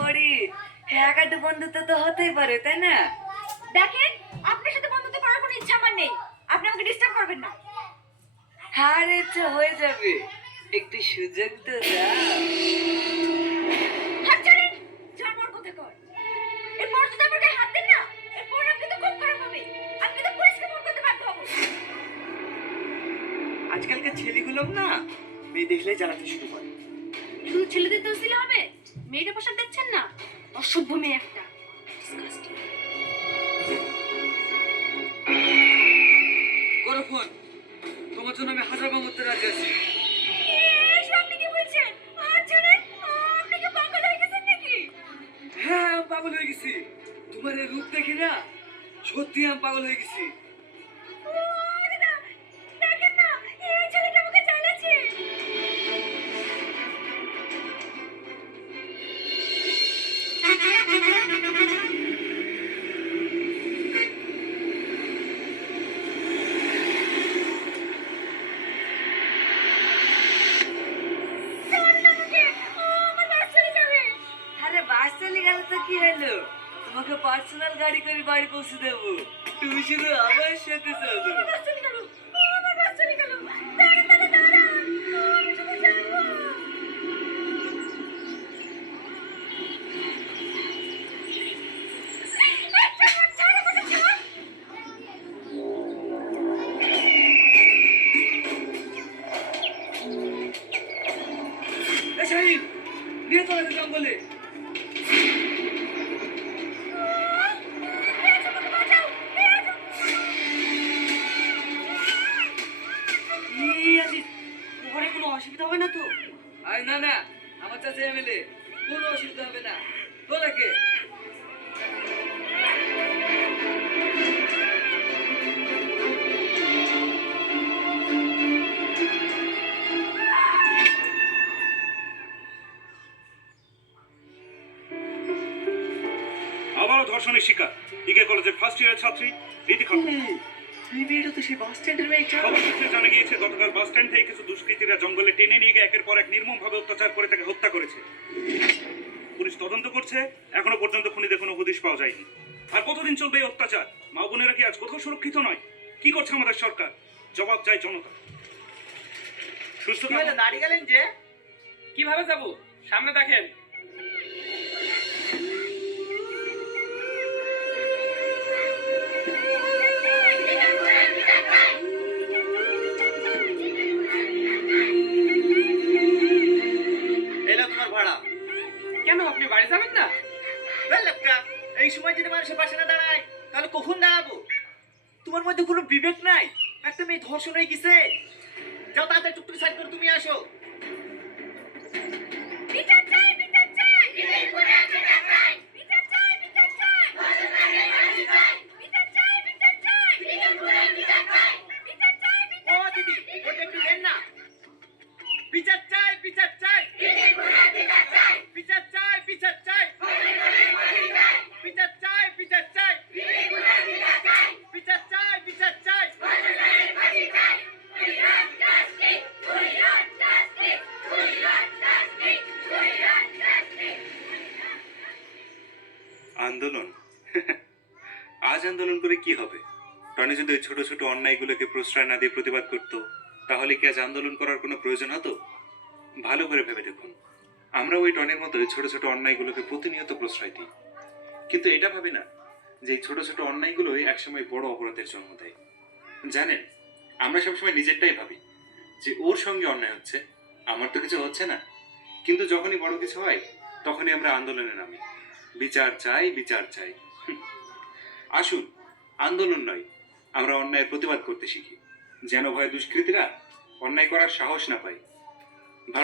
পড়ি একাটু বন্ধুত্ব তো হতেই পারে, তাই না? দেখেন, আপনার সাথে বন্ধুত্ব করার কোনো ইচ্ছা আমার নেই। আপনি আমাকে ডিস্টার্ব করবেন না। আরে ইচ্ছে হয়ে যাবে, একটু সুযোগ তো দাও। হাত ছাড়েন, জানোয়ার কোথাকার। এরপর যদি আমার গায়ে হাত দেন না, এর পরিণাম কিন্তু খুব খারাপ হবে। আমি কিন্তু পুলিশকে ফোন করতে বাধ্য হবো। আজকালকার ছেলেগুলো না মেয়ে দেখলেই জ্বালাতে শুরু করে। শুধু ছেলেদের দোষ দিলে হবে? মেয়েটা পোশাক দেখছেন না, অসভ্য মেয়ে একটা। Disgusting. করো ফোন, তোমার জন্য আমি হাজার বার মরতে রাজি আছি। এসব আপনি কি বলছেন? হাত ছাড়েন, আপনি কি পাগল হয়ে গেছেন নাকি? হ্যাঁ আমি পাগল হয়ে গেছি, তোমার এই রূপ দেখে না সত্যি আমি পাগল হয়ে গেছি। ও দাদা, দেখেন না, এই ছেলেটা আমাকে জ্বালাচ্ছে। ছাড়ুন আমাকে, আমার বাস চলে যাবে। আরে বাস চলে গেল তো কি হলো, তোমাকে পার্সোনাল গাড়ি করে বাড়ি পৌঁছে দেবো, তুমি শুধু আমার সাথে চলো। আমার বাস চলে গেল, আমার বাস চলে গেল। দাঁড়ান দাদা, দাঁড়ান, আমি শুধু যাবো। ছাড় আমাকে, ছাড়। এ শাহিন, নিয়ে চলে যেতাম বলে। ওখানে কোনো অসুবিধা হবে না তো? আয় না না, আমার চাচা এমএলএ, কোনো অসুবিধা হবে না। তোলাকে আবারও ধর্ষণের শিকার ইকে কলেজের ফার্স্ট ইয়ারের ছাত্রী রীতি খাতুন। এই মেয়েটা তো সেই বাস স্ট্যান্ডের মেয়েটা। খবর সূত্রে জানা গিয়েছে গতকাল বাস স্ট্যান্ড থেকে কিছু দুষ্কৃতীরা জঙ্গলে টেনে নিয়ে গিয়ে একের পর এক নির্মমভাবে অত্যাচার করে তাকে হত্যা করেছে। পুলিশ তদন্ত করছে, এখনো পর্যন্ত খুনিদের কোনো হদিশ পাওয়া যায়নি। আর কতদিন চলবে এই অত্যাচার? মা বোনেরা কি আজ কোথাও সুরক্ষিত নয়? কি করছে আমাদের সরকার? জবাব চাই জনতা। সুস্থ থাকুন। দাঁড়িয়ে গেলেন যে? কিভাবে যাব? সামনে দেখেন। এলো তোমার ভাড়া। কেন আপনি বাড়ি যাবেন না? লোকটা এই সময় যদি মানুষের পাশে না দাঁড়ায় তাহলে কখন দাঁড়াবো? তোমার মধ্যে কোনো বিবেক নাই? একটা মেয়ে ধর্ষণ হয়ে গেছে, যাও তাড়াতাড়ি টুকটুক সাইড করে তুমি আসো। বিচার চাই, বিচার চাই। বিচার চাই, বিচার চাই। বিচার চাই, বিচার চাই। বিচার চাই, বিচার চাই। ও দিদি, ওটা একটু দেন না। বিচার চাই, বিচার চাই। বিচার চাই, বিচার চাই। বিচার চাই, বিচার চাই। বিচার চাই, বিচার চাই। আন্দোলন আজ আন্দোলন করে কি হবে? টনি যদি ওই ছোট ছোট অন্যায়গুলোকে প্রশ্রয় না দিয়ে প্রতিবাদ করতো, তাহলে কি আজ আন্দোলন করার কোনো প্রয়োজন হতো? ভালো করে ভেবে দেখুন, আমরা ওই টনির মতো ছোট ছোট অন্যায়গুলোকে প্রতিনিয়ত প্রশ্রয় দিই, কিন্তু এটা ভাবি না যে এই ছোট ছোট অন্যায়গুলোই একসময় বড় অপরাধের জন্ম দেয়। জানেন, আমরা সবসময় নিজেরটাই ভাবি যে ওর সঙ্গে অন্যায় হচ্ছে, আমার তো কিছু হচ্ছে না। কিন্তু যখনই বড় কিছু হয় তখনই আমরা আন্দোলনে নামি, বিচার চাই, বিচার চাই। আসুন, আন্দোলন নয়, আমরা অন্যায়ের প্রতিবাদ করতে শিখি, যেন ভয়ে দুষ্কৃতীরা অন্যায় করার সাহস না পায়।